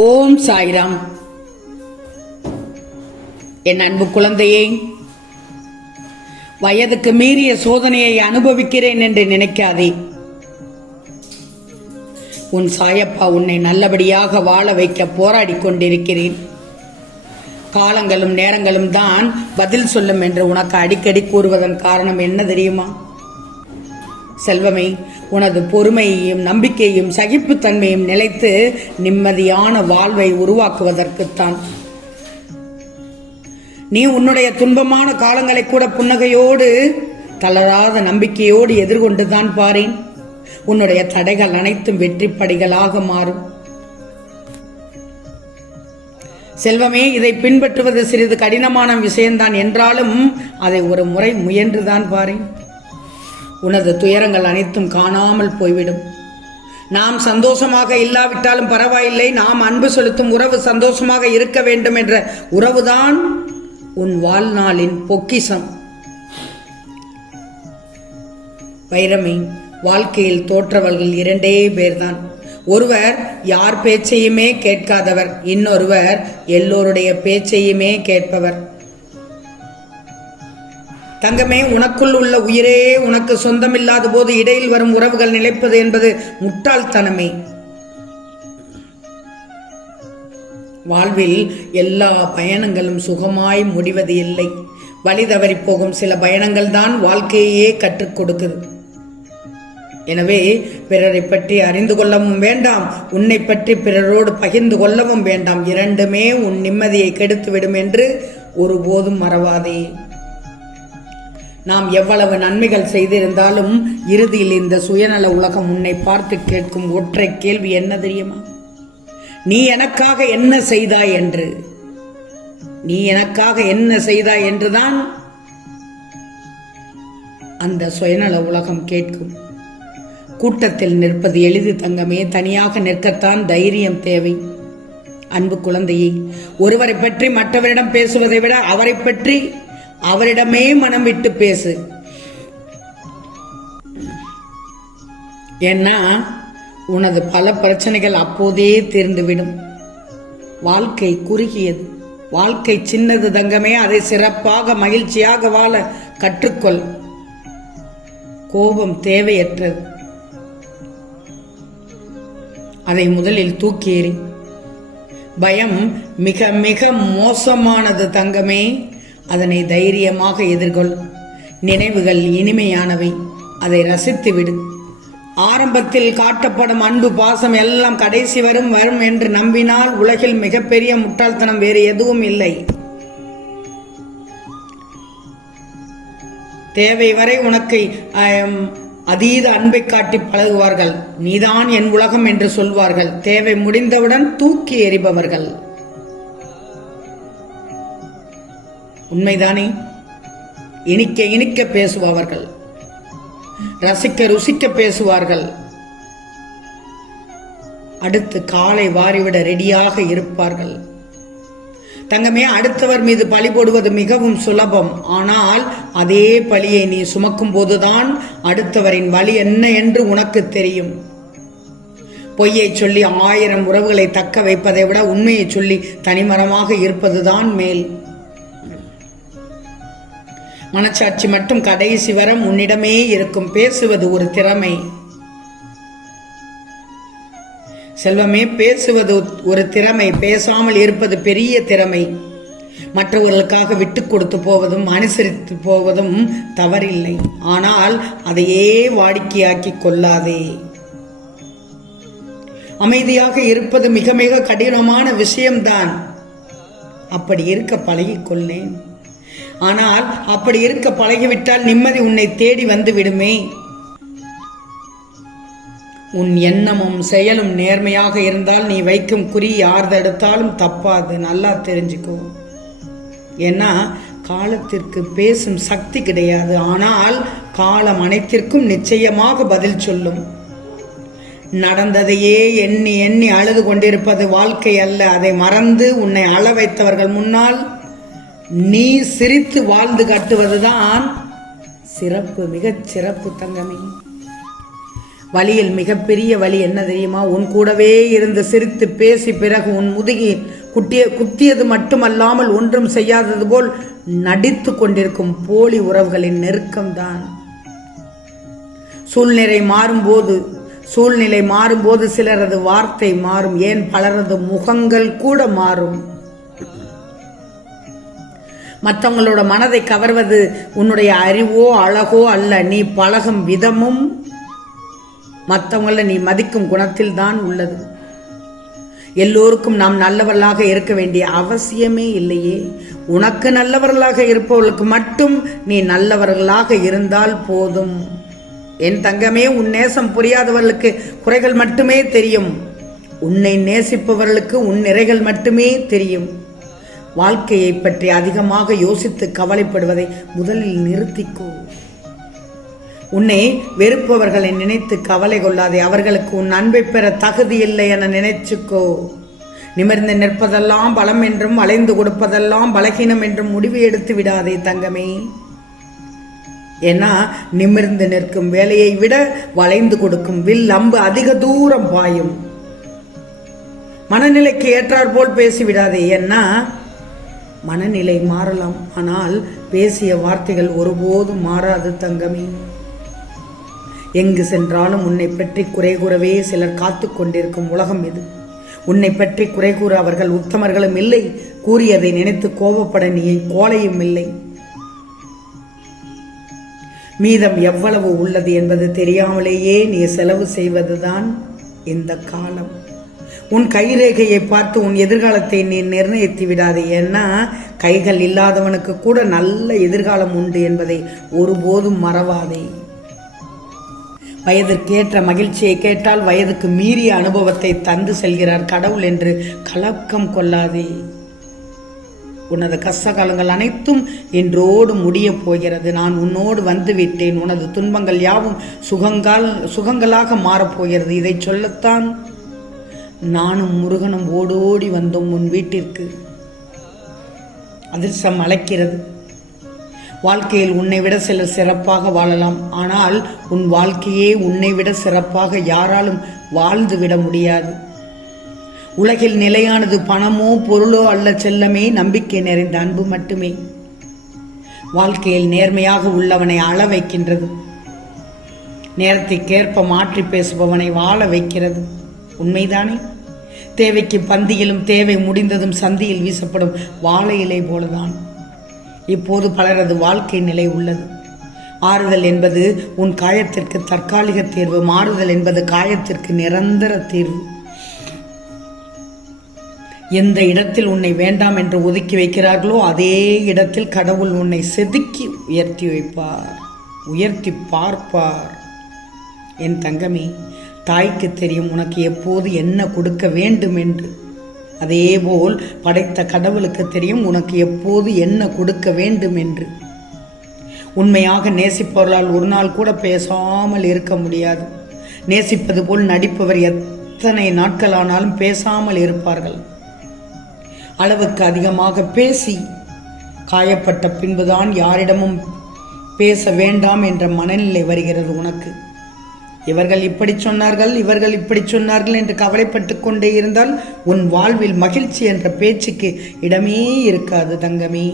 ஓம் சாய்ராம். என் அன்பு குழந்தையே, வயதுக்கு மீறிய சோதனையை அனுபவிக்கிறேன் என்று நினைக்காதே. உன் சாயப்பா உன்னை நல்லபடியாக வாழ வைக்க போராடி கொண்டிருக்கிறேன். காலங்களும் நேரங்களும் தான் பதில் சொல்லும் என்று உனக்கு அடிக்கடி கூறுவதன் காரணம் என்ன தெரியுமா? செல்வமே, உனது பொறுமையையும் நம்பிக்கையும் சகிப்புத்தன்மையும் நிலைத்து நிம்மதியான வாழ்வை உருவாக்குவதற்குத்தான். நீ உன்னுடைய துன்பமான காலங்களை கூட புன்னகையோடு தளராத நம்பிக்கையோடு எதிர்கொண்டுதான் பாரேன். உன்னுடைய தடைகள் அனைத்தும் வெற்றி படிகளாக மாறும். செல்வமே, இதை பின்பற்றுவது சிறிது கடினமான விஷயம்தான் என்றாலும் அதை ஒரு முறை முயன்றுதான் பாரேன். உனது துயரங்கள் அனைத்தும் காணாமல் போய்விடும். நாம் சந்தோஷமாக இல்லாவிட்டாலும் பரவாயில்லை, நாம் அன்பு செலுத்தும் உறவு சந்தோஷமாக இருக்க வேண்டும் என்ற உறவுதான் உன் வாழ்நாளின் பொக்கிஷம். வைரமே, வாழ்க்கையில் தோற்றவர்கள் இரண்டே பேர்தான். ஒருவர் யார் பேச்சையுமே கேட்காதவர், இன்னொருவர் எல்லோருடைய பேச்சையுமே கேட்பவர். தங்கமே, உனக்குள் உள்ள உயிரே உனக்கு சொந்தமில்லாத போது இடையில் வரும் உறவுகள் நிலைப்பது என்பது முட்டாள்தனமே. வாழ்வில் எல்லா பயணங்களும் சுகமாய் முடிவது இல்லை. வழி தவறி போகும் சில பயணங்கள் தான் வாழ்க்கையே கற்றுக் கொடுக்குது. எனவே பிறரை பற்றி அறிந்து கொள்ளவும் வேண்டாம், உன்னை பற்றி பிறரோடு பகிர்ந்து கொள்ளவும் வேண்டாம். இரண்டுமே உன் நிம்மதியை கெடுத்துவிடும் என்று ஒருபோதும் மறவாதே. நாம் எவ்வளவு நன்மைகள் செய்திருந்தாலும் இறுதியில் இந்த சுயநல உலகம் உன்னை பார்த்து கேட்கும் ஒற்றை கேள்வி என்ன தெரியுமா? நீ எனக்காக என்ன செய்தாய் என்று. நீ எனக்காக என்ன செய்தாய் என்றுதான் அந்த சுயநல உலகம் கேட்கும். கூட்டத்தில் நிற்பது எளிது தங்கமே, தனியாக நிற்கத்தான் தைரியம் தேவை. அன்பு குழந்தையே, ஒருவரை பற்றி மற்றவரிடம் பேசுவதை விட அவரை பற்றி அவரிடமே மனம் விட்டு பேசு. ஏன்னா உனது பல பிரச்சனைகள் அப்போதே தீர்ந்துவிடும். வாழ்க்கை குறுகியது, வாழ்க்கை சின்னது தங்கமே. அதை சிறப்பாக மகிழ்ச்சியாக வாழ கற்றுக்கொள். கோபம் தேவையற்றது, அதை முதலில் தூக்கி எறி. பயம் மிக மிக மோசமானது தங்கமே, அதனை தைரியமாக எதிர்கொள். நினைவுகள் இனிமையானவை, அதை ரசித்துவிடு. ஆரம்பத்தில் காட்டப்படும் அன்பு பாசம் எல்லாம் கடைசி வரும் என்று நம்பினால் உலகில் மிகப்பெரிய முட்டாள்தனம் வேறு எதுவும் இல்லை. தேவை வரை உனக்கு அதீத அன்பை காட்டி பழகுவார்கள். நீதான் என் உலகம் என்று சொல்வார்கள். தேவை முடிந்தவுடன் தூக்கி எறிபவர்கள். உண்மைதானே? இனிக்க இனிக்க பேசுபவர்கள், ரசிக்க ருசிக்க பேசுவார்கள். அடுத்து காலை வாரிவிட ரெடியாக இருப்பார்கள். தங்கமே, அடுத்தவர் மீது பழி போடுவது மிகவும் சுலபம். ஆனால் அதே பழியை நீ சுமக்கும் போதுதான் அடுத்தவரின் வழி என்ன என்று உனக்கு தெரியும். பொய்யை சொல்லி 1000 உறவுகளை தக்க வைப்பதை விட உண்மையை சொல்லி தனிமரமாக இருப்பதுதான் மேல். மனச்சாட்சி மட்டும் கடைசி வரம் உன்னிடமே இருக்கும். பேசுவது ஒரு திறமை செல்வமே, பேசுவது ஒரு திறமை. பேசாமல் இருப்பது பெரிய திறமை. மற்றவர்களுக்காக விட்டு கொடுத்து போவதும் அனுசரித்து போவதும் தவறில்லை. ஆனால் அதையே வாடிக்கையாக்கி கொள்ளாதே. அமைதியாக இருப்பது மிக மிக கடினமான விஷயம்தான். அப்படி இருக்க பழகிக்கொள்ளேன். ஆனால் அப்படி இருக்க பழகிவிட்டால் நிம்மதி உன்னை தேடி வந்து விடுமே. உன் எண்ணமும் செயலும் நேர்மையாக இருந்தால் நீ வைக்கும் குறி யார் தடுத்தாலும் தப்பாது. நல்லா தெரிஞ்சுக்கோ. ஏன்னா காலத்திற்கு பேசும் சக்தி கிடையாது. ஆனால் காலம் அனைத்திற்கும் நிச்சயமாக பதில் சொல்லும். நடந்ததையே எண்ணி எண்ணி அழுது கொண்டிருப்பது வாழ்க்கை அல்ல. அதை மறந்து உன்னை அழ வைத்தவர்கள் முன்னால் நீ சிரித்து வாழ்ந்து காட்டுவதுதான் சிறப்பு, மிகச் சிறப்பு தங்கமே. வலியில் மிகப்பெரிய வலி என்ன தெரியுமா? உன் கூடவே இருந்து சிரித்து பேசி பிறகு உன் முதுகி குத்தியது மட்டுமல்லாமல் ஒன்றும் செய்யாதது போல் நடித்து கொண்டிருக்கும் போலி உறவுகளின் நெருக்கம்தான். சூழ்நிலை மாறும்போது சிலரது வார்த்தை மாறும், ஏன் பலரது முகங்கள் கூட மாறும். மற்றவங்களோட மனதை கவர்வது உன்னுடைய அறிவோ அழகோ அல்ல, நீ பழகும் விதமும் மற்றவங்கள நீ மதிக்கும் குணத்தில் தான் உள்ளது. எல்லோருக்கும் நாம் நல்லவர்களாக இருக்க வேண்டிய அவசியமே இல்லையே. உனக்கு நல்லவர்களாக இருப்பவர்களுக்கு மட்டும் நீ நல்லவர்களாக இருந்தால் போதும். என் தங்கமே, உன் நேசம் புரியாதவர்களுக்கு குறைகள் மட்டுமே தெரியும். உன்னை நேசிப்பவர்களுக்கு உன் நிறைகள் மட்டுமே தெரியும். வாழ்க்கையை பற்றி அதிகமாக யோசித்து கவலைப்படுவதை முதலில் நிறுத்திக்கோ. உன்னை வெறுப்பவர்களை நினைத்து கவலை கொள்ளாதே. அவர்களுக்கு உன் அன்பை பெற தகுதி இல்லை என நினைச்சுக்கோ. நிமிர்ந்து நிற்பதெல்லாம் பலம் என்றும் வளைந்து கொடுப்பதெல்லாம் பலகீனம் என்றும் முடிவு எடுத்து விடாதே தங்கமே. ஏன்னா நிமிர்ந்து நிற்கும் வேலையை விட வளைந்து கொடுக்கும் வில் அம்பு அதிக தூரம் பாயும். மனநிலைக்கு ஏற்றாற் போல் பேசிவிடாதே. ஏன்னா மனநிலை மாறலாம், ஆனால் பேசிய வார்த்தைகள் ஒருபோதும் மாறாது தங்கமே. எங்கு சென்றாலும் உன்னை பற்றி குறை கூறவே சிலர் காத்து கொண்டிருக்கும் உலகம் இது. உன்னை பற்றி குறை கூற அவர்கள் உத்தமர்களும் இல்லை, கூறியதை நினைத்து கோபப்பட நீ கோலையும் இல்லை. மீதம் எவ்வளவு உள்ளது என்பது தெரியாமலேயே நீ செலவு செய்வதுதான் இந்த காலம். உன் கைரேகையை பார்த்து உன் எதிர்காலத்தை நீ நிர்ணயித்து விடாதே. ஏன்னா கைகள் இல்லாதவனுக்கு கூட நல்ல எதிர்காலம் உண்டு என்பதை ஒருபோதும் மறவாதே. வயதிற்கேற்ற மகிழ்ச்சியை கேட்டால் வயதுக்கு மீறிய அனுபவத்தை தந்து செல்கிறார் கடவுள் என்று கலக்கம் கொள்ளாதே. உனது கஷ்டகாலங்கள் அனைத்தும் இன்றோடு முடிய போகிறது. நான் உன்னோடு வந்து விட்டேன். உனது துன்பங்கள் யாவும் சுகங்களாக மாறப்போகிறது. இதை சொல்லத்தான் நானும் முருகனும் ஓடோடி வந்தோம் உன் வீட்டிற்கு. அதிர்ஷ்டம் அழைக்கிறது. வாழ்க்கையில் உன்னை விட சிலர் சிறப்பாக வாழலாம், ஆனால் உன் வாழ்க்கையே உன்னை விட சிறப்பாக யாராலும் வாழ்ந்து விட முடியாது. உலகில் நிலையானது பணமோ பொருளோ அல்ல செல்லமே, நம்பிக்கை நிறைந்த அன்பு மட்டுமே. வாழ்க்கையில் நேர்மையாக உள்ளவனை அழ வைக்கின்றது, நேரத்திற்கேற்ப மாற்றி பேசுபவனை வாழ வைக்கிறது. உண்மைதானே? தேவைக்கு பந்தியிலும் தேவை முடிந்ததும் சந்தியில் வீசப்படும் வாழை இலை போலதான் இப்போது பலரது வாழ்க்கை நிலை உள்ளது. ஆறுதல் என்பது உன் காயத்திற்கு தற்காலிக தீர்வு, மாறுதல் என்பது காயத்திற்கு நிரந்தர தீர்வு. எந்த இடத்தில் உன்னை வேண்டாம் என்று ஒதுக்கி வைக்கிறார்களோ அதே இடத்தில் கடவுள் உன்னை செதுக்கி உயர்த்தி வைப்பார், உயர்த்தி பார்ப்பார். என் தங்கமே, தாய்க்கு தெரியும் உனக்கு எப்போது என்ன கொடுக்க வேண்டும் என்று. அதேபோல் படைத்த கடவுளுக்கு தெரியும் உனக்கு எப்போது என்ன கொடுக்க வேண்டும் என்று. உண்மையாக நேசிப்பவர்களால் ஒரு நாள் கூட பேசாமல் இருக்க முடியாது. நேசிப்பது போல் நடிப்பவர் எத்தனை நாட்களானாலும் பேசாமல் இருப்பார்கள். அளவுக்கு அதிகமாக பேசி காயப்பட்ட பின்புதான் யாரிடமும் பேச வேண்டாம் என்ற மனநிலை வருகிறது உனக்கு. இவர்கள் இப்படி சொன்னார்கள், இவர்கள் இப்படி சொன்னார்கள் என்று கவலைப்பட்டு கொண்டே இருந்தால் உன் வாழ்வில் மகிழ்ச்சி என்ற பேச்சுக்கு இடமே இருக்காது தங்கமே.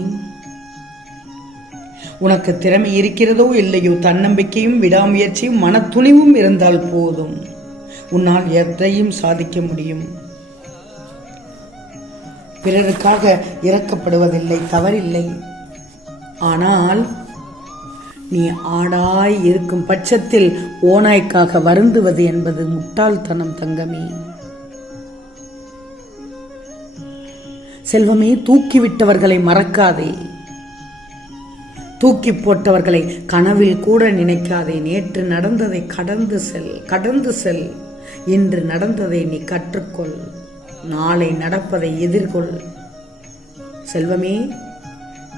உனக்கு திறமை இருக்கிறதோ இல்லையோ, தன்னம்பிக்கையும் விடாமுயற்சியும் மனத்துணிவும் இருந்தால் போதும், உன்னால் எதையும் சாதிக்க முடியும். பிறருக்காக இறக்கப்படுவதில்லை, தவறில்லை. ஆனால் நீ ஆடாய் இருக்கும் பட்சத்தில் ஓநாய்க்காக வருந்துவது என்பது முட்டாள்தனம் தங்கமே. செல்வமே, தூக்கிவிட்டவர்களை மறக்காதே, தூக்கி போட்டவர்களை கனவில் கூட நினைக்காதே. நேற்று நடந்ததை கடந்து செல். இன்று நடந்ததை நீ கற்றுக்கொள், நாளை நடப்பதை எதிர்கொள். செல்வமே,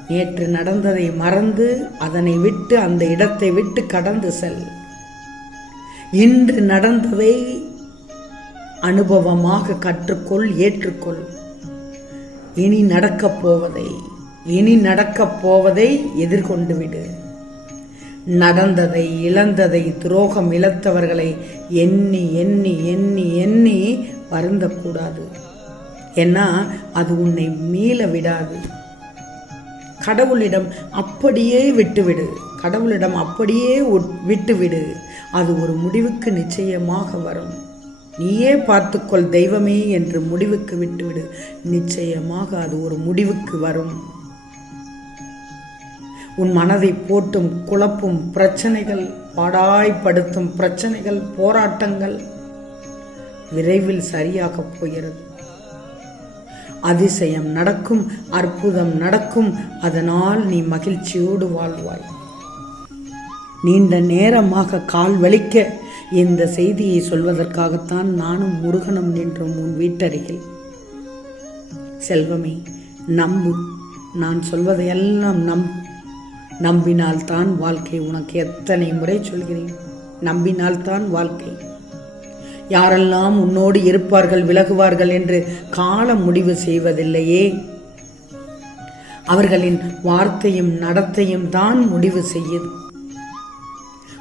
நேற்று நடந்ததை மறந்து அதனை விட்டு அந்த இடத்தை விட்டு கடந்து செல். இன்று நடந்ததை அனுபவமாக கற்றுக்கொள், ஏற்றுக்கொள். இனி நடக்கப் போவதை எதிர்கொண்டு விடு. நடந்ததை, இழந்ததை, துரோகம் இழந்தவர்களை எண்ணி எண்ணி எண்ணி எண்ணி வருந்தக்கூடாது. ஏன்னா அது உன்னை மீள விடாது. கடவுளிடம் அப்படியே விட்டுவிடு. கடவுளிடம் அப்படியே விட்டுவிடு. அது ஒரு முடிவுக்கு நிச்சயமாக வரும். நீயே பார்த்துக்கொள் தெய்வமே என்று முடிவுக்கு விட்டுவிடு. நிச்சயமாக அது ஒரு முடிவுக்கு வரும். உன் மனதை போட்டும் குழப்பும் பிரச்சனைகள், பாடாய்படுத்தும் பிரச்சனைகள், போராட்டங்கள் விரைவில் சரியாக போகிறது. அதிசயம் நடக்கும், அற்புதம் நடக்கும். அதனால் நீ மகிழ்ச்சியோடு வாழ்வாய். நீண்ட நேரமாக கால் வலிக்க இந்த செய்தியை சொல்வதற்காகத்தான் நானும் முருகனும் நின்றோம் உன் வீட்டருகில். செல்வமே, நம்பு. நான் சொல்வதையெல்லாம் நம்பினால்தான் வாழ்க்கை. உனக்கு எத்தனை முறை சொல்கிறேன், நம்பினால்தான் வாழ்க்கை. யாரெல்லாம் உன்னோடு இருப்பார்கள் விலகுவார்கள் என்று காலம் முடிவு செய்வதில்லையே. அவர்களின் வார்த்தையும் நடத்தையும் தான் முடிவு செய்யுது.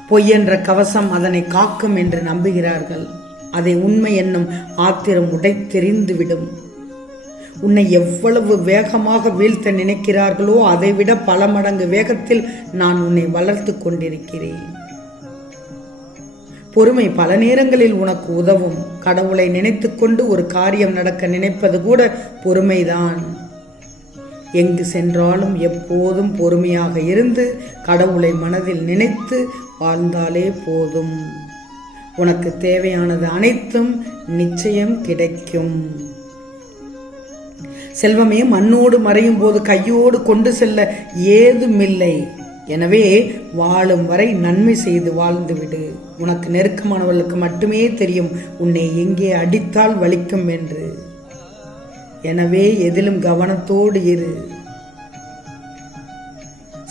பொய்யென்ற கவசம் அதனை காக்கும் என்று நம்புகிறார்கள். அதை உண்மை என்னும் ஆத்திரம் உடைத்தெறிந்துவிடும். உன்னை எவ்வளவு வேகமாக வீழ்த்த நினைக்கிறார்களோ அதைவிட பல மடங்கு வேகத்தில் நான் உன்னை வளர்த்து கொண்டிருக்கிறேன். பொறுமை பல நேரங்களில் உனக்கு உதவும். கடவுளை நினைத்து கொண்டு ஒரு காரியம் நடக்க நினைப்பது கூட பொறுமைதான். எங்கு சென்றாலும் எப்போதும் பொறுமையாக இருந்து கடவுளை மனதில் நினைத்து வாழ்ந்தாலே போதும். உனக்கு தேவையானது அனைத்தும் நிச்சயம் கிடைக்கும். செல்வமே, மண்ணோடு மறையும் போது கையோடு கொண்டு செல்ல ஏதுமில்லை. எனவே வாழும் வரை நன்மை செய்து வாழ்ந்துவிடு. உனக்கு நெருக்கமானவர்களுக்கு மட்டுமே தெரியும் உன்னை எங்கே அடித்தால் வலிக்கும் என்று. எனவே எதிலும் கவனத்தோடு இரு.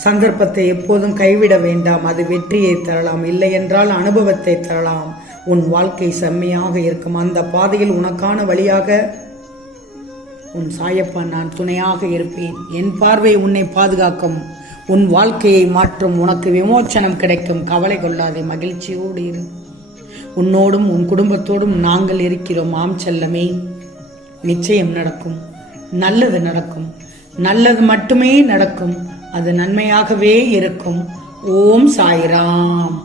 சந்தர்ப்பத்தை எப்போதும் கைவிட வேண்டாம். அது வெற்றியை தரலாம், இல்லை என்றால் அனுபவத்தை தரலாம். உன் வாழ்க்கை செம்மையாக இருக்கும். அந்த பாதையில் உனக்கான வழியாக உன் சாயப்பா நான் துணையாக இருப்பேன். என் பார்வை உன்னை பாதுகாக்கும். உன் வாழ்க்கையை மாற்றும். உனக்கு விமோச்சனம் கிடைக்கும். கவலை கொள்ளாதே, மகிழ்ச்சியோடு இரு. உன்னோடும் உன் குடும்பத்தோடும் நாங்கள் இருக்கிறோம். ஆம் செல்லமே, நிச்சயம் நடக்கும். நல்லது நடக்கும். நல்லது மட்டுமே நடக்கும். அது நன்மையாகவே இருக்கும். ஓம் சாய்ராம்.